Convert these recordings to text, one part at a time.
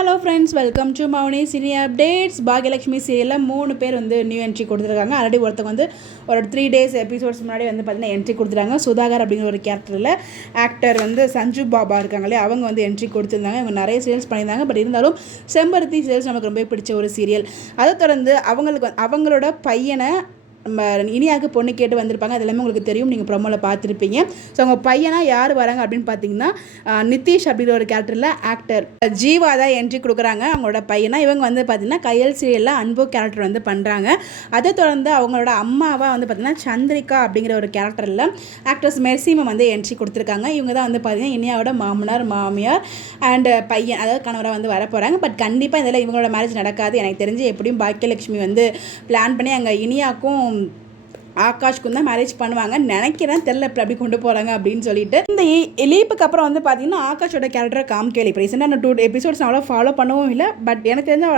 Hello friends, welcome to Mouni cine updates. Baakiyalakshmi சீரியலில் 3 பேர் வந்து நியூ என்ட்ரி கொடுத்துருக்காங்க. ஆல்ரெடி ஒருத்தவங்க வந்து ஒரு 3 days எபிசோட்ஸ் முன்னாடி வந்து பார்த்தீங்கன்னா என்ட்ரி கொடுத்துருக்காங்க. சுதாகர் அப்படிங்கிற ஒரு கேரக்டரில் ஆக்டர் வந்து சஞ்சு பாபா இருக்காங்களே, அவங்க வந்து என்ட்ரி கொடுத்துருந்தாங்க. இவங்க நிறைய சீரியல்ஸ் பண்ணியிருந்தாங்க. பட் இருந்தாலும் செம்பருத்தி சீரியல்ஸ் நமக்கு ரொம்ப பிடிச்ச ஒரு சீரியல். அதை தொடர்ந்து அவங்களோட பையனை நம்ம இனியாவுக்கு பொண்ணு கேட்டு வந்திருப்பாங்க. அது எல்லாமே உங்களுக்கு தெரியும், நீங்கள் ப்ரோமோவில் பார்த்துருப்பீங்க. ஸோ அவங்க பையனாக யார் வராங்க அப்படின்னு பார்த்தீங்கன்னா நிதிஷ் அப்படிங்கிற ஒரு கேரக்டரில் ஆக்டர் ஜீவா தான் என்ட்ரி கொடுக்குறாங்க. அவங்களோட பையனாக இவங்க வந்து பார்த்திங்கன்னா கையல் சீரியலில் அன்பு கேரக்டர் வந்து பண்ணுறாங்க. அதை தொடர்ந்து அவங்களோட அம்மாவாக வந்து பார்த்திங்கன்னா சந்திரிகா அப்படிங்கிற ஒரு கேரக்டரில் ஆக்ட்ரஸ் மெர்சிமம் வந்து என்ட்ரி கொடுத்துருக்காங்க. இவங்க தான் வந்து பார்த்திங்கன்னா இனியாவோட மாமனார் மாமியார் அண்ட் பையன், அதாவது கணவராக வந்து வர போகிறாங்க. பட் கண்டிப்பாக இதில் இவங்களோட மேரேஜ் நடக்காது. எனக்கு தெரிஞ்சு எப்படியும் பாக்கியலட்சுமி வந்து பிளான் பண்ணி அங்கே இனியாக்கும் ஆகாஷ்க்கும் தான் மேரேஜ் பண்ணுவாங்க நினைக்கிறேன். தெரியல இப்போ அப்படி கொண்டு போகிறாங்க அப்படின்னு சொல்லிட்டு. இந்த லீப்புக்கு அப்புறம் வந்து பார்த்தீங்கன்னா ஆகாஷோட கேரக்டரை காமிக்கல. இப்போ ரீசெண்டாக நான் 2 எபிசோட்ஸ் அவ்வளோ ஃபாலோ பண்ணவும் இல்லை. பட் எனக்கு தெரிஞ்ச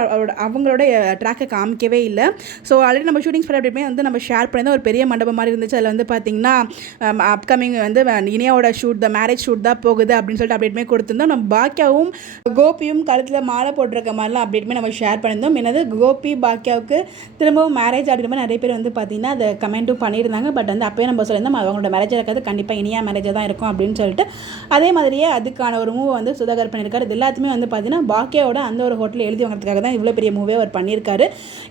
அவங்களோட ட்ராக்கை காமிக்கவே இல்லை. ஸோ ஆல்ரெடி நம்ம ஷூட்டிங் ஸ்பாட் அப்படியே வந்து நம்ம ஷேர் பண்ணி ஒரு பெரிய மண்டபம் மாதிரி இருந்துச்சு. அதில் வந்து பார்த்தீங்கன்னா அப்கமிங் வந்து இனியாவோட ஷூட் தான், மேரேஜ் ஷூட் தான் போகுது அப்படின்னு சொல்லிட்டு அப்டேட்மே கொடுத்துருந்தோம். நம்ம பாக்கியாவும் கோபியும் கழுத்தில் மாலை போட்டிருக்க மாதிரிலாம் அப்டேட்மே நம்ம ஷேர் பண்ணியிருந்தோம். என்னது கோபி பாக்கியாவுக்கு திரும்பவும் மேரேஜ் அப்படின்ற மாதிரி நிறைய பேர் வந்து பார்த்தீங்கன்னா அதை கமெண்ட்டும் பண்ணியிருந்தாங்க. பட் வந்து அப்போயே நம்ம சொல்லியிருந்தோம் அவங்களோட மேரேஜ் இருக்காது, கண்டிப்பாக இனியா மேரேஜாக தான் இருக்கும் அப்படின்னு சொல்லிட்டு. அதே மாதிரியே அதுக்கான ஒரு மூவ் வந்து சுதாகர் பண்ணியிருக்காரு. இது எல்லாத்துமே வந்து பார்த்தீங்கன்னா பாக்கியாவோட அந்த ஒரு ஹோட்டலில் எழுதி வாங்கிறதுக்காக தான் இவ்வளோ பெரிய மூவே அவர் பண்ணியிருக்காரு.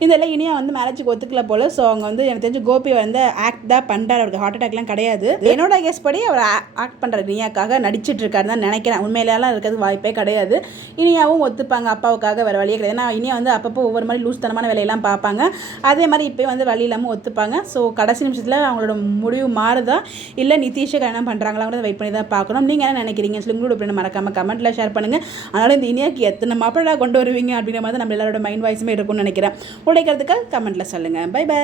இதெல்லாம் இனியா வந்து மேரேஜுக்கு ஒத்துக்கல போல். ஸோ அவங்க வந்து எனக்கு தெரிஞ்சு கோபி வந்து ஆக்ட் தான் பண்ணுறாரு. அவருக்கு ஹார்ட் அட்டாக்லாம் கிடையாது. என்னோட கெஸ் படி அவர் ஆக்ட் பண்ணுற இனியாக்காக நடிச்சிட்டு இருக்காரு தான் நினைக்கிறேன். உண்மையிலாம் இருக்கிறது வாய்ப்பே கிடையாது. இனியாவும் ஒத்துப்பாங்க அப்பாவுக்காக வேறு வழியே கிடையாது. ஏன்னா இனியா வந்து அப்பப்போ ஒவ்வொரு மாதிரி லூஸ் தனமான வேலையெல்லாம் பார்ப்பாங்க. அதே மாதிரி இப்போ வந்து வழி இல்லாமல் ஒத்துப்பாங்க. ஸோ கடைசி நிமிஷத்தில் அவங்களோட முடிவு மாறுதா இல்லை நிதிஷை கல்யாணம் பண்ணுறாங்களாங்கிறத வெயிட் பண்ணி தான் பார்க்கணும். நீங்கள் என்ன நினைக்கிறீங்க? உங்களோட அப்படின்னு மறக்காமல் கமெண்ட்டில் ஷேர் பண்ணுங்கள். அதனால் இந்த இனியாக்கு எத்தனை மாப்பிள்ளை கொண்டு வருவீங்க அப்படிங்கிற மாதிரி நம்ம எல்லாரோட மைண்ட் வாய்ஸுமே இருக்கும்னு நினைக்கிறேன். உடைக்கிறதுக்கு கமெண்ட்டில் சொல்லுங்கள். Bye by.